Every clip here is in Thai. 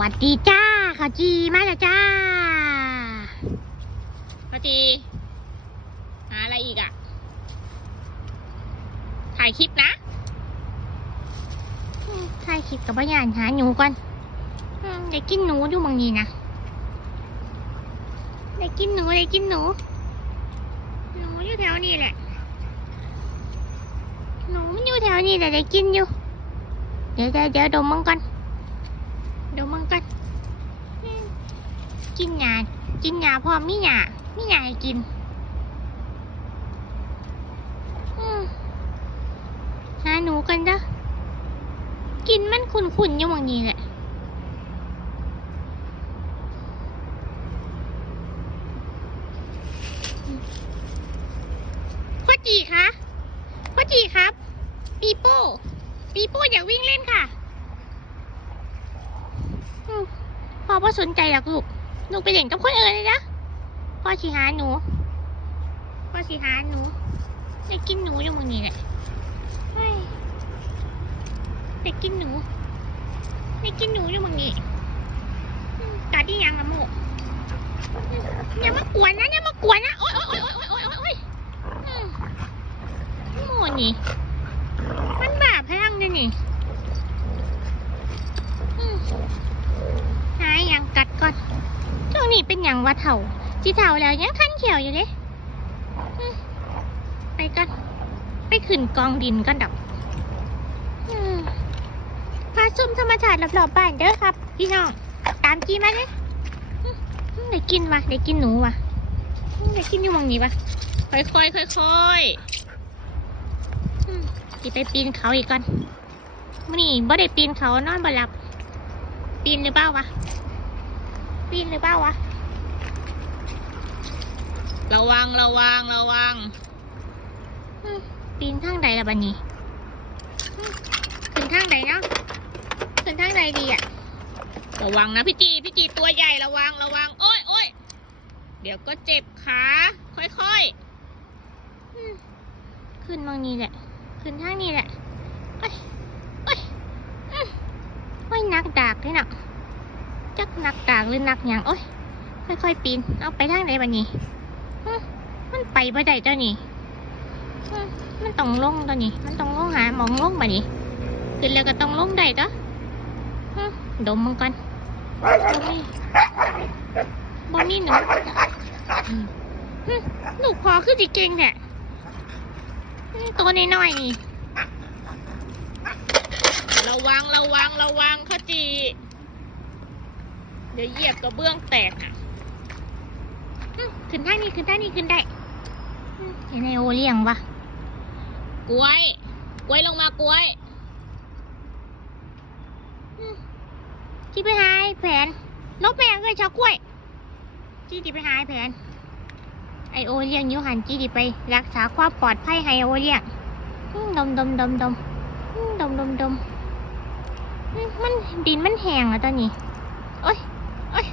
วัสดีจ้าข้าวจีมาแล้วจ้าข้าวจีหาอะไรอีกอะถ่ายคลิปนะถ่ายคลิปกับพ่อยานหาหนูก่อนอได้กินหนูอยู่บางนี้นะได้กินหนูได้กินหนู หนูอยู่แถวนี้แหละ หนูอยู่แถวนี้แหละได้กินอยู่ เดี๋ยวเดี๋ยวเดี๋ยวดมมังก่อน เดมมังก่อนอืมกินยากินยาพอมมียามียาให้กินหาหนูกันเด้อกินมันขุ่นๆอยู่บางนี้แหละพ่อจีคะพ่อจีครับ ปีโป้ ปีโป้อย่าวิ่งเล่นค่ะ พ่อพ่อสนใจหรอกลูกหนูไปเล่นกับคนอื่นเลยนะพ่อชีหาหนูพ่อชีหาหนูได้กินหนูอยู่มือนี่แหละเฮ้ยได้กินหนูได้กินหนูอยู่มือนี่กัดที่ยังละโมอย่ามากวนนะอย่ามากวนนะโอ๊ยโอ๊ยโอ๊ยโอ๊ยโอ๊ยโอ๊ยโอ๊ยอืมนี่มันบาปแพงด้วยนี่อืมหาอย่างกัดก่อนช่วง นี้เป็นอย่างว่าเถ่าจีเถ่าแล้วยังคันเขียวอยู่เลยไปกันไปขึ้นกองดินกันดับอืมพาชมธรรมชาติรอบๆบ้านเด้อครับ พี่น้องตามจีมาเลยได้กินวะได้กินหนูวะได้กินอยู่มองนี้วะค่อยๆค่อยๆอืมสิไปปีนเขาอีกก่อนมื่อนี่บ่ได้ปีนเขานอนบ่หลับ ปีนหรือเปล่าวะปีนหรือเปล่าวะ ระวังระวังระวังอืมปีนทางใดล่ะบันนี้อืมขึ้นทางใดเนาะขึ้นทางใดดีอะระวังนะพี่จีพี่จีตัวใหญ่ระวังระวังโอ้ยโอ้ยเดี๋ยวก็เจ็บขาค่อยอืมขึ้นมองนี้แหละ ขึ้นทางนี้แหละโอ้ยโอ้ยอืมโอ้ยนักดากเลยน่ะจักนักดากหรือนักหยังโอ้ยค่อยๆปีนเอาไปทางไหนบันนี้อื มันไปบ่ได้เจ้านี่มันต้องลงตัวนี้ มันต้องลงหามองลงบันนี้ขึ้นแล้วก็ต้องลงได้ตัวอืมดมมันก่อนบ่มีบ่มีหนูอืมอืมลูกพอคือจิเก่งแท้อืมตัวน้อยๆนี่ ระวังระวังระวังข้าจี เดี๋ยวเหยียบกระเบื้องแตกอะ ขึ้นทางนี้ขึ้นทางนี้ขึ้นได้อืมเห็นไอโอเลี้ยงวะกล้วย กล้วยลงมากล้วยที่ไปหาไอ้แผนลบแม่งเลยชาวกล้วยจี้ที่ไปหาไอ้แผน ไอโอเลี้ยงอยูหันจี้ที่ไป รักษาความปลอดภัยให้โอเลี้ยงอืมดมดมดมดมอืมดมดมดมอืมมันดินมันแห้งแล้วตอนนี้ โอ้ยโอ้ย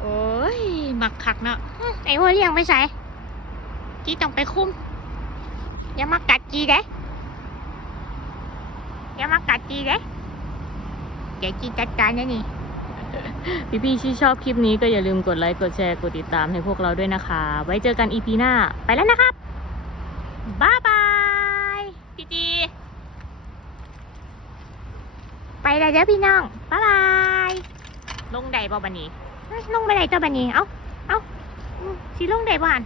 โอ้ยห มักคักเนาะอืมไอโอเลี้ยงไปใส่จี้ต้องไปคุมอย่ามากัดจีเด้อย่ามากัดจีเด้เดี๋ยวจีจัดการนะนี่พี่พี่ที่ชอบคลิปนี้ก็อย่าลืมกดไลค์กดแชร์กดติดตามให้พวกเราด้วยนะคะ ไว้เจอกันอีพีหน้าไปแล้วนะครับบ๊ายบายพี่จีไปแล้วเด้อพี่น้องบ๊ายบายลงใดบ่บันนี้ลงไปไหนเจ้าบันนี้เอ้าเอ้าอืม สิลงได้บ่หัน